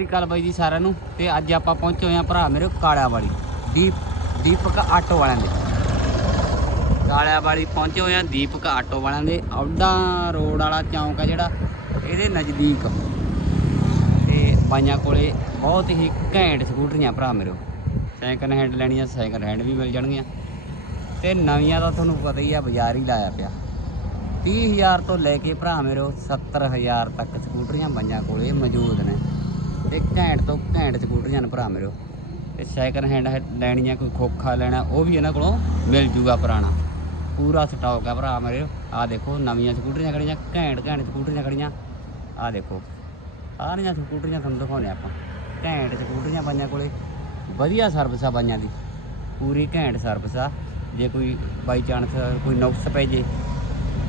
ਸਤਿ ਸ਼੍ਰੀ ਅਕਾਲ ਬਾਈ ਜੀ ਸਾਰਿਆਂ ਨੂੰ ਤੇ ਅੱਜ ਆਪਾਂ ਪਹੁੰਚੇ ਹੋਏ ਆ ਭਰਾ ਮੇਰੇ ਕਾਲਿਆ ਵਾਲੀ ਦੀਪ, ਦੀਪਕ ਆਟੋ ਵਾਲਿਆਂ ਦੇ। ਕਾਲਿਆ ਵਾਲੀ ਪਹੁੰਚੇ ਹੋਏ ਆ ਦੀਪਕ ਆਟੋ ਵਾਲਿਆਂ ਦੇ ਔਡਾ ਰੋਡ ਵਾਲਾ ਚੌਂਕ ਆ ਜਿਹੜਾ, ਇਹਦੇ ਨਜ਼ਦੀਕ। ਤੇ ਬਾਈਆਂ ਕੋਲੇ ਬਹੁਤ ਹੀ ਘੈਂਟ ਸਕੂਟਰੀਆਂ ਭਰਾ ਮੇਰੇ ਸੈਕਿੰਡ ਹੈਂਡ ਲੈਣੀਆਂ ਸੈਕਿੰਡ ਹੈਂਡ ਵੀ ਮਿਲ ਜਾਣਗੀਆਂ। ਤੇ ਨਵੀਆਂ ਦਾ ਤੁਹਾਨੂੰ ਪਤਾ ਹੀ ਆ, ਬਾਜ਼ਾਰ ਹੀ ਲਾਇਆ ਪਿਆ। 30000 ਤੋਂ ਲੈ ਕੇ ਭਰਾ ਮੇਰੇ 70000 ਤੱਕ ਸਕੂਟਰੀਆਂ ਬਾਈਆਂ ਕੋਲੇ ਮੌਜੂਦ ਨੇ। ਤੇ ਘੈਂਟ ਤੋਂ ਘੈਂਟ ਸਕੂਟਰੀਆਂ ਨੇ ਭਰਾ ਮੇਰੇ ਤੇ ਸੈਕਿੰਡ ਹੈਂਡ ਲੈਣੀਆਂ, ਕੋਈ ਖੋਖਾ ਲੈਣਾ, ਉਹ ਵੀ ਇਹਨਾਂ ਕੋਲੋਂ ਮਿਲ ਜੂਗਾ ਪੁਰਾਣਾ। ਪੂਰਾ ਸਟਾਕ ਆ ਭਰਾ ਮੇਰੇ ਆ ਦੇਖੋ, ਨਵੀਆਂ ਸਕੂਟਰੀਆਂ ਖੜੀਆਂ, ਘੈਂਟ ਘੈਂਟ ਸਕੂਟਰੀਆਂ ਖੜੀਆਂ। ਆ ਦੇਖੋ, ਸਾਰੀਆਂ ਸਕੂਟਰੀਆਂ ਤੁਹਾਨੂੰ ਦਿਖਾਉਂਦੇ ਆਪਾਂ। ਘੈਂਟ ਸਕੂਟਰੀਆਂ ਬਾਈਆਂ ਕੋਲੇ, ਵਧੀਆ ਸਰਵਿਸ ਆ ਬਾਈਆਂ ਦੀ। ਪੂਰੀ ਘੈਂਟ ਸਰਵਿਸ ਆ। ਜੇ ਕੋਈ ਬਾਈ ਚਾਂਸ ਕੋਈ ਨੁਕਸ ਪੈ ਜੇ,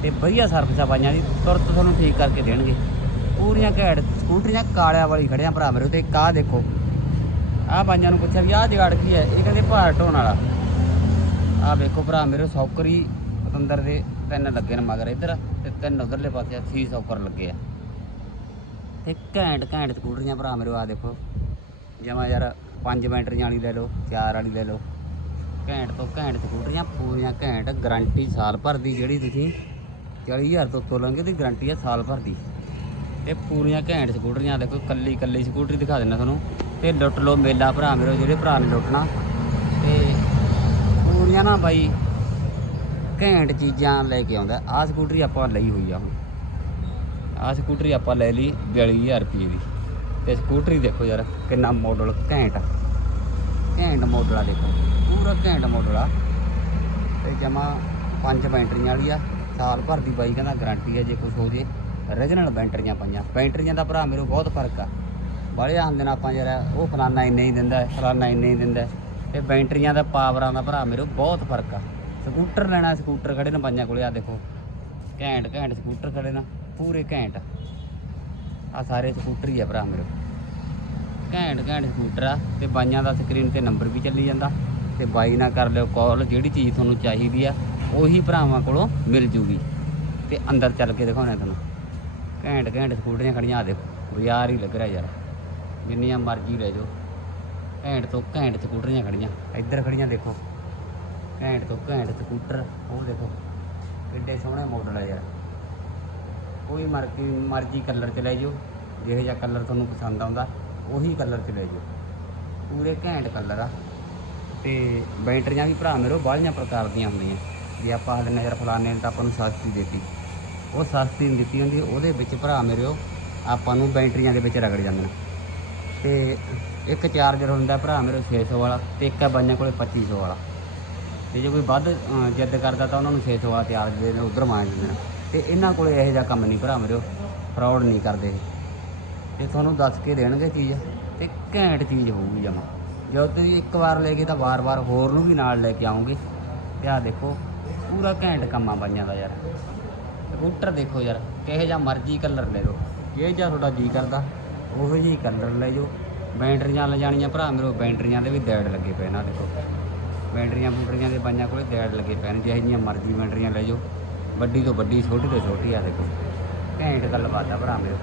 ਤੇ ਵਧੀਆ ਸਰਵਿਸ ਆ ਬਾਈਆਂ ਦੀ। ਤੁਰਤ ਤੁਹਾਨੂੰ ਠੀਕ ਕਰਕੇ ਦੇਣਗੇ। ਪੂਰੀਆਂ ਘੈਂਟ ਸਕੂਟਰੀਆਂ ਕਾਲਿਆਂ ਵਾਲੀ ਖੜਿਆ ਭਰਾ ਮੇਰੇ ਤੇ ਇੱਕ ਆਹ ਦੇਖੋ। ਆਹ ਬਾਈਆਂ ਨੂੰ ਪੁੱਛਿਆ ਵੀ ਆਹ ਜਗਾੜ ਕੀ ਹੈ? ਇਹ ਕਹਿੰਦੇ ਭਾਰ ਢੋਣ ਵਾਲਾ। ਆਹ ਵੇਖੋ ਭਰਾ ਮੇਰੇ, ਸੌਕਰੀ ਪਤੰਦਰ ਦੇ ਤਿੰਨ ਲੱਗੇ ਨੇ ਮਗਰ ਇੱਧਰ, ਤੇ ਤਿੰਨ ਉਧਰਲੇ ਪਾਸੇ ਆ 6 ਸੌਕਰ ਲੱਗੇ ਆ। ਤੇ ਘੈਂਟ ਘੈਂਟ ਸਕੂਟਰੀਆਂ ਭਰਾ ਮੇਰੇ ਆ ਦੇਖੋ। ਜਮਾ ਯਾਰ ਪੰਜ ਬੈਟਰੀਆਂ ਵਾਲੀ ਲੈ ਲਓ, ਚਾਰ ਵਾਲੀ ਲੈ ਲਓ। ਘੈਂਟ ਤੋਂ ਘੈਂਟ ਸਕੂਟਰੀਆਂ, ਪੂਰੀਆਂ ਘੈਂਟ, ਗਾਰੰਟੀ ਸਾਲ ਭਰ ਦੀ ਜਿਹੜੀ ਤੁਸੀਂ 40000 ਤੋਂ ਤੋਲੋਗੇ ਤੇ ਗਾਰੰਟੀ ਆ ਸਾਲ ਭਰ ਦੀ। ਤੇ ਪੂਰੀਆਂ ਘੈਂਟ ਸਕੂਟਰੀਆਂ, ਦੇਖੋ ਕੱਲੀ ਕੱਲੀ ਸਕੂਟਰੀ ਦਿਖਾ ਦਿੰਦਾ ਤੁਹਾਨੂੰ। ਤੇ ਲੁੱਟ ਲਓ ਮੇਲਾ ਭਰਾ ਮੇਰੇ, ਜਿਹੜੇ ਭਰਾ ਨੇ ਲੁੱਟਣਾ। ਤੇ ਪੂਰੀਆਂ ਨਾ ਬਾਈ ਘੈਂਟ ਚੀਜ਼ਾਂ ਲੈ ਕੇ ਆਉਂਦਾ। ਆਹ ਸਕੂਟਰੀ ਆਪਾਂ ਲਈ ਹੋਈ ਆ ਹੁਣ। ਆਹ ਸਕੂਟਰੀ ਆਪਾਂ ਲੈ ਲਈ 42000 ਰੁਪਏ ਦੀ। ਤੇ ਸਕੂਟਰੀ ਦੇਖੋ ਯਾਰ, ਕਿੰਨਾ ਮਾਡਲ ਘੈਂਟ ਘੈਂਟ ਮਾਡਲ ਆ ਦੇਖੋ। ਪੂਰਾ ਘੈਂਟ ਮਾਡਲ ਆ। ਤੇ ਜਮਾ ਪੰਜ ਬੈਟਰੀਆਂ ਵਾਲੀ ਆ। ਸਾਲ ਭਰ ਦੀ ਬਾਈ ਕਹਿੰਦਾ ਗਾਰੰਟੀ ਆ, ਜੇ ਕੁਝ ਹੋ ਜੇ। ਰੀਜਨਲ ਬੈਂਟਰੀਆਂ ਪਈਆਂ ਬੈਂਟਰੀਆਂ ਦਾ ਭਰਾ ਮੇਰੇ ਬਹੁਤ ਫ਼ਰਕ ਆ ਬਾਲੇ ਆਂਦੇ ਨੇ ਆਪਾਂ ਯਾਰ ਉਹ ਫਲਾਨਾ ਇੰਨੇ ਹੀ ਦਿੰਦਾ ਫਲਾਨਾ ਇੰਨੇ ਹੀ ਦਿੰਦਾ ਤੇ ਬੈਂਟਰੀਆਂ ਦਾ ਪਾਵਰਾਂ ਦਾ ਭਰਾ ਮੇਰੇ ਬਹੁਤ ਫ਼ਰਕ ਆ ਸਕੂਟਰ ਲੈਣਾ ਸਕੂਟਰ ਖੜੇ ਨੇ ਬਾਈਆਂ ਕੋਲੇ ਆ ਦੇਖੋ ਘੈਂਟ ਘੈਂਟ ਸਕੂਟਰ ਖੜੇ ਨਾ ਪੂਰੇ ਘੈਂਟ ਆ ਸਾਰੇ ਸਕੂਟਰ ਹੀ ਆ ਭਰਾ ਮੇਰੇ ਘੈਂਟ ਘੈਂਟ ਸਕੂਟਰ ਆ ਤੇ ਬਾਈਆਂ ਦਾ ਸਕਰੀਨ ਤੇ ਨੰਬਰ ਵੀ ਚੱਲੀ ਜਾਂਦਾ ਤੇ ਬਾਈ ਨਾਲ ਕਰ ਲਿਓ ਕਾਲ ਜਿਹੜੀ ਚੀਜ਼ ਤੁਹਾਨੂੰ ਚਾਹੀਦੀ ਆ ਉਹੀ ਭਰਾਵਾਂ ਕੋਲੋਂ ਮਿਲ ਜੂਗੀ ਤੇ ਅੰਦਰ ਚੱਲ ਕੇ ਦਿਖਾਉਣਾ ਤੁਹਾਨੂੰ ਘੈਂਟ ਘੈਂਟ ਸਕੂਟਰੀਆਂ ਖੜੀਆਂ ਆ ਦੇਖੋ, ਬਾਜ਼ਾਰ ਹੀ ਲੱਗ ਰਿਹਾ ਯਾਰ। ਜਿੰਨੀਆਂ ਮਰਜ਼ੀ ਲੈ ਜਾਓ। ਘੈਂਟ ਤੋਂ ਘੈਂਟ ਸਕੂਟਰੀਆਂ ਖੜੀਆਂ। ਇੱਧਰ ਖੜੀਆਂ ਦੇਖੋ। ਘੈਂਟ ਤੋਂ ਘੈਂਟ ਸਕੂਟਰ, ਉਹ ਦੇਖੋ। ਕਿੱਡੇ ਸੋਹਣੇ ਮਾਡਲ ਆ ਯਾਰ। ਕੋਈ ਮਰਜ਼ੀ ਮਰਜ਼ੀ ਕਲਰ ਚ ਲੈ ਜਾਓ। ਜਿਹੋ ਜਿਹਾ ਕਲਰ ਤੁਹਾਨੂੰ ਪਸੰਦ ਆਉਂਦਾ, ਉਹੀ ਕਲਰ ਚ ਲੈ ਜਾਓ। ਪੂਰੇ ਘੈਂਟ ਕਲਰ ਆ। ਤੇ ਬੈਟਰੀਆਂ ਵੀ ਭਰਾ ਮੇਰੋ ਬਾਹਲੀਆਂ ਪ੍ਰਕਾਰ ਦੀਆਂ ਹੁੰਦੀਆਂ। ਜੇ ਆਪਾਂ ਹਲੇ ਨਜ਼ਰ ਫਲਾਣੇ ਨੇ ਤਾਂ ਆਪਾਂ ਨੂੰ ਸਸਤੀ ਦੇਤੀ। ਉਹ ਸਸਤੀ ਨਹੀਂ ਦਿੱਤੀ ਹੁੰਦੀ, ਉਹਦੇ ਵਿੱਚ ਭਰਾ ਮੇਰਿਓ ਆਪਾਂ ਨੂੰ ਬੈਟਰੀਆਂ ਦੇ ਵਿੱਚ ਰਗੜ ਜਾਂਦੇ ਨੇ। ਤੇ ਇੱਕ ਚਾਰਜਰ ਹੁੰਦਾ ਭਰਾ ਮੇਰੇ 600 ਵਾਲਾ ਤੇ ਇੱਕ ਹੈ ਬਾਈਆਂ ਕੋਲੇ 2500 ਵਾਲਾ। ਤੇ ਜੇ ਕੋਈ ਵੱਧ ਜਿੱਦ ਕਰਦਾ ਤਾਂ ਉਹਨਾਂ ਨੂੰ 600 ਵਾਲਾ ਚਾਰਜ ਦੇ ਨੇ ਉਧਰ ਮਾਰ ਦਿੰਦੇ ਨੇ। ਤੇ ਇਹਨਾਂ ਕੋਲੇ ਇਹੋ ਜਿਹਾ ਕੰਮ ਨਹੀਂ ਭਰਾ ਮੇਰੇ ਫਰਾਡ ਨਹੀਂ ਕਰਦੇ ਇਹ। ਤੇ ਤੁਹਾਨੂੰ ਦੱਸ ਕੇ ਦੇਣਗੇ ਚੀਜ਼, ਤੇ ਘੈਂਟ ਚੀਜ਼ ਹੋਊਗੀ ਜਮਾ। ਜਦੋਂ ਤੁਸੀਂ ਇੱਕ ਵਾਰ ਲੈ ਕੇ ਤਾਂ ਵਾਰ-ਵਾਰ ਹੋਰ ਨੂੰ ਵੀ ਨਾਲ ਲੈ ਕੇ ਆਉਂਗੇ ਤੇ ਆਹ ਦੇਖੋ, ਪੂਰਾ ਘੈਂਟ ਕੰਮ ਆ ਬਾਈਆਂ ਦਾ ਯਾਰ। ਸਕੂਟਰ ਦੇਖੋ ਯਾਰ, ਕਿਹੋ ਜਿਹਾ ਮਰਜ਼ੀ ਕਲਰ ਲੈ ਲਓ। ਜੇ ਜਿਹਾ ਤੁਹਾਡਾ ਜੀ ਕਰਦਾ, ਉਹੋ ਜਿਹੀ ਕਲਰ ਲੈ ਜਾਓ। ਬੈਟਰੀਆਂ ਲੈ ਜਾਣੀਆਂ ਭਰਾ ਮੇਰੇ ਬੈਟਰੀਆਂ ਦੇ ਵੀ ਦੇੜ ਲੱਗੇ ਪਏ ਨਾ ਦੇਖੋ। ਬੈਟਰੀਆਂ ਬੂਟਰੀਆਂ ਦੇ ਬਾਈਆਂ ਕੋਲੇ ਦੇੜ ਲੱਗੇ ਪਏ ਨੇ, ਜਿਹੋ ਜਿਹੀਆਂ ਮਰਜ਼ੀ ਬੈਟਰੀਆਂ ਲੈ ਜਾਓ। ਵੱਡੀ ਤੋਂ ਵੱਡੀ, ਛੋਟੀ ਤੋਂ ਛੋਟੀ ਆ ਦੇਖੋ। ਘੈਂਟ ਗੱਲਬਾਤ ਆ ਭਰਾ ਮੇਰੇ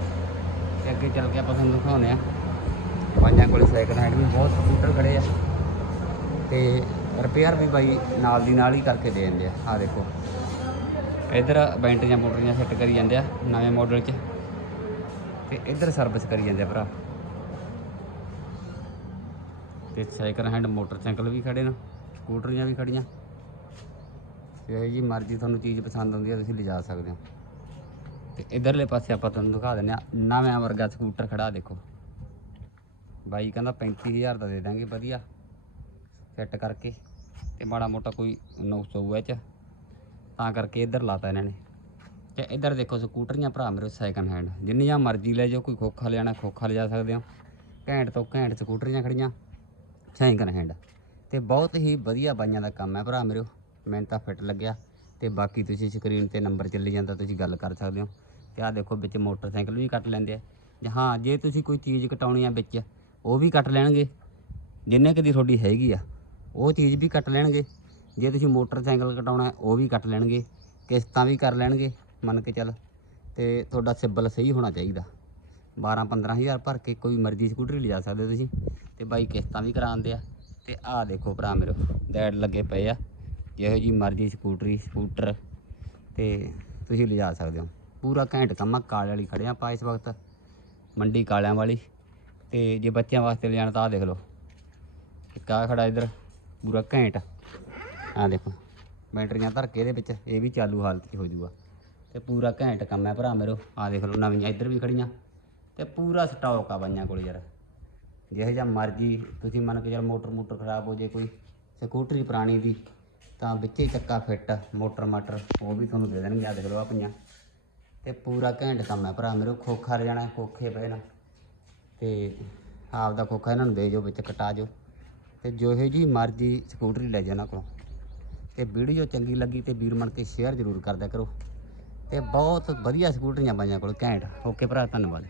ਤੇ ਅੱਗੇ ਚੱਲ ਕੇ ਆਪਾਂ ਤੁਹਾਨੂੰ ਦਿਖਾਉਂਦੇ ਆ। ਬਾਈਆਂ ਕੋਲੇ ਸੈਕਿੰਡ ਹੈਂਡ ਵੀ ਬਹੁਤ ਸਕੂਟਰ ਖੜੇ ਆ। ਤੇ ਰਿਪੇਅਰ ਵੀ ਬਾਈ ਨਾਲ ਦੀ ਨਾਲ ਹੀ ਕਰਕੇ ਦੇ ਦਿੰਦੇ ਆ। ਆ ਦੇਖੋ। ਇਧਰ ਬੈਂਟਰੀਆਂ ਬੂਟਰੀਆਂ ਸੈੱਟ ਕਰੀ ਜਾਂਦੇ ਆ, ਨਵੇਂ ਮਾਡਲ 'ਚ। ਤੇ ਇਧਰ ਸਰਵਿਸ ਕਰੀ ਜਾਂਦੇ ਆ ਭਰਾ। ਤੇ ਸਾਈਕਲ ਹੈਂਡ ਮੋਟਰਸਾਈਕਲ ਵੀ ਖੜੇ ਨੇ ਸਕੂਟਰੀਆਂ ਵੀ ਖੜੀਆਂ। ਤੇ ਇਹ ਜੀ ਮਰਜ਼ੀ ਤੁਹਾਨੂੰ ਚੀਜ਼ ਪਸੰਦ ਆਉਂਦੀ ਹੈ ਤੁਸੀਂ ਲਿਜਾ ਸਕਦੇ ਹੋ। ਤੇ ਇਧਰਲੇ ਪਾਸੇ ਆਪਾਂ ਤੁਹਾਨੂੰ ਦਿਖਾ ਦਿੰਦੇ ਆ ਨਵਾਂ ਵਰਗਾ ਸਕੂਟਰ ਖੜਾ, ਦੇਖੋ। ਬਾਈ ਕਹਿੰਦਾ 35000 ਦਾ ਦੇ ਦਾਂਗੇ ਵਧੀਆ। ਫਿੱਟ ਕਰਕੇ। ਤੇ ਮਾੜਾ ਮੋਟਾ ਕੋਈ ਨੁਕਸ ਹੋਊਗਾ ਚ। ਤਾਂ ਕਰਕੇ ਇੱਧਰ ਲਾਤਾ ਇਹਨਾਂ ਨੇ। ਤੇ ਇੱਧਰ ਦੇਖੋ ਸਕੂਟਰੀਆਂ ਭਰਾ ਮੇਰੇ ਸੈਕੰਡ ਹੈਂਡ ਜਿੰਨੀਆਂ ਮਰਜ਼ੀ ਲੈ ਜਾਓ, ਕੋਈ ਖੋਖਾ ਲਿਆਣਾ ਖੋਖਾ ਲਿਜਾ ਸਕਦੇ ਹੋ। ਘੈਂਟ ਤੋਂ ਘੈਂਟ ਸਕੂਟਰੀਆਂ ਖੜੀਆਂ ਸੈਕੰਡ ਹੈਂਡ ਤੇ ਬਹੁਤ ਹੀ ਵਧੀਆ ਬਾਈਆਂ ਦਾ ਕੰਮ ਹੈ ਭਰਾ ਮੇਰੇ ਮੈਨੂੰ ਤਾਂ ਫਿੱਟ ਲੱਗਿਆ। ਤੇ ਬਾਕੀ ਤੁਸੀਂ ਸਕਰੀਨ ਤੇ ਨੰਬਰ ਚੱਲੀ ਜਾਂਦਾ, ਤੁਸੀਂ ਗੱਲ ਕਰ ਸਕਦੇ ਹੋ। ਤੇ ਆਹ ਦੇਖੋ ਵਿੱਚ ਮੋਟਰਸਾਈਕਲ ਵੀ ਕੱਟ ਲੈਂਦੇ ਆ। ਜਾਂ ਹਾਂ, ਜੇ ਤੁਸੀਂ ਕੋਈ ਚੀਜ਼ ਕਟਾਉਣੀ ਆ ਵਿੱਚ, ਉਹ ਵੀ ਕੱਟ ਲੈਣਗੇ। ਜਿੰਨੇ ਕਦੀ ਤੁਹਾਡੀ ਹੈਗੀ ਆ, ਉਹ ਚੀਜ਼ ਵੀ ਕੱਟ ਲੈਣਗੇ। ਜੇ ਤੁਸੀਂ ਮੋਟਰਸਾਈਕਲ ਕਟਾਉਣਾ ਉਹ ਵੀ ਕੱਟ ਲੈਣਗੇ, ਕਿਸ਼ਤਾਂ ਵੀ ਕਰ ਲੈਣਗੇ, ਮੰਨ ਕੇ ਚੱਲ, ਤੇ ਤੁਹਾਡਾ ਸਿਬਲ ਸਹੀ ਹੋਣਾ ਚਾਹੀਦਾ। 12 15000 ਭਰ ਕੇ ਕੋਈ ਮਰਜ਼ੀ ਸਕੂਟਰੀ ਲਿਜਾ ਸਕਦੇ ਹੋ ਤੁਸੀਂ, ਤੇ ਬਾਈ ਕਿਸ਼ਤਾਂ ਵੀ ਕਰਾਉਂਦੇ ਆ, ਤੇ ਆਹ ਦੇਖੋ ਭਰਾ ਮੇਰੇ ਡੈਡ ਲੱਗੇ ਪਏ ਆ, ਜਿਹੋ ਜੀ ਮਰਜ਼ੀ ਸਕੂਟਰੀ, ਸਕੂਟਰ, ਤੇ ਤੁਸੀਂ ਲਿਜਾ ਸਕਦੇ ਹੋ। ਪੂਰਾ ਘੈਂਟ ਕੰਮ ਆ, ਕਾਲੇ ਵਾਲੀ ਖੜੇ ਆ ਆਪਾਂ ਇਸ ਵਕਤ, ਮੰਡੀ ਕਾਲਿਆਂ ਵਾਲੀ, ਤੇ ਜੇ ਬੱਚਿਆਂ ਵਾਸਤੇ ਲਿਜਾਣਾ ਤਾਂ ਆਹ ਦੇਖ ਲਓ। ਇੱਕ ਆ ਖੜਾ ਇਧਰ, ਪੂਰਾ ਘੈਂਟ। ਆਹ ਦੇਖੋ। ਬੈਟਰੀਆਂ ਧਰ ਕੇ ਇਹਦੇ ਵਿੱਚ, ਇਹ ਵੀ ਚਾਲੂ ਹਾਲਤ 'ਚ ਹੋ ਜਾਊਗਾ ਤੇ ਪੂਰਾ ਘੈਂਟ ਕੰਮ ਹੈ ਭਰਾ ਮੇਰੋ। ਆਹ ਦੇਖ ਲਓ, ਨਵੀਆਂ ਇੱਧਰ ਵੀ ਖੜੀਆਂ। ਤੇ ਪੂਰਾ ਸਟਾਕ ਆ ਬਾਈਆਂ ਕੋਲ ਯਾਰ। ਜਿਹੋ ਜਿਹਾ ਮਰਜ਼ੀ, ਤੁਸੀਂ ਮੰਨ ਕੇ ਯਾਰ ਮੋਟਰ ਮੋਟਰ ਖਰਾਬ ਹੋ ਜੇ ਕੋਈ, ਸਕੂਟਰੀ ਪੁਰਾਣੀ ਦੀ, ਤਾਂ ਵਿੱਚੇ ਚੱਕਾ ਫਿੱਟ, ਮੋਟਰ ਮਾਟਰ, ਉਹ ਵੀ ਤੁਹਾਨੂੰ ਦੇ ਦੇਣਗੇ, ਆ ਦੇਖ ਲਓ ਆ ਪਈਆਂ। ਤੇ ਪੂਰਾ ਘੈਂਟ ਕੰਮ ਹੈ ਭਰਾ ਮੇਰੇ, ਖੋਖਾ ਰਜਾਣਾ ਖੋਖੇ ਪਏ ਨਾ। ਤੇ ਆਪ ਦਾ ਖੋਖਾ ਇਹਨਾਂ ਨੂੰ ਦੇ ਜੋ, ਵਿੱਚ ਕਟਾ ਜੋ। ਤੇ ਜੋ ਇਹੋ ਜੀ ਮਰਜ਼ੀ ਸਕੂਟਰੀ ਲੈ ਜਾਣਾ ਕੋਲੋਂ। ਤੇ ਵੀਡੀਓ ਚੰਗੀ ਲੱਗੀ ਤੇ ਵੀਰ ਮਨ ਕੇ ਸ਼ੇਅਰ ਜ਼ਰੂਰ ਕਰਦਿਆ ਕਰੋ। ਤੇ ਬਹੁਤ ਵਧੀਆ ਸਕੂਟਰੀਆਂ ਬਾਈਆਂ ਕੋਲ, ਘੈਂਟ। ਓਕੇ ਭਰਾ, ਧੰਨਵਾਦ।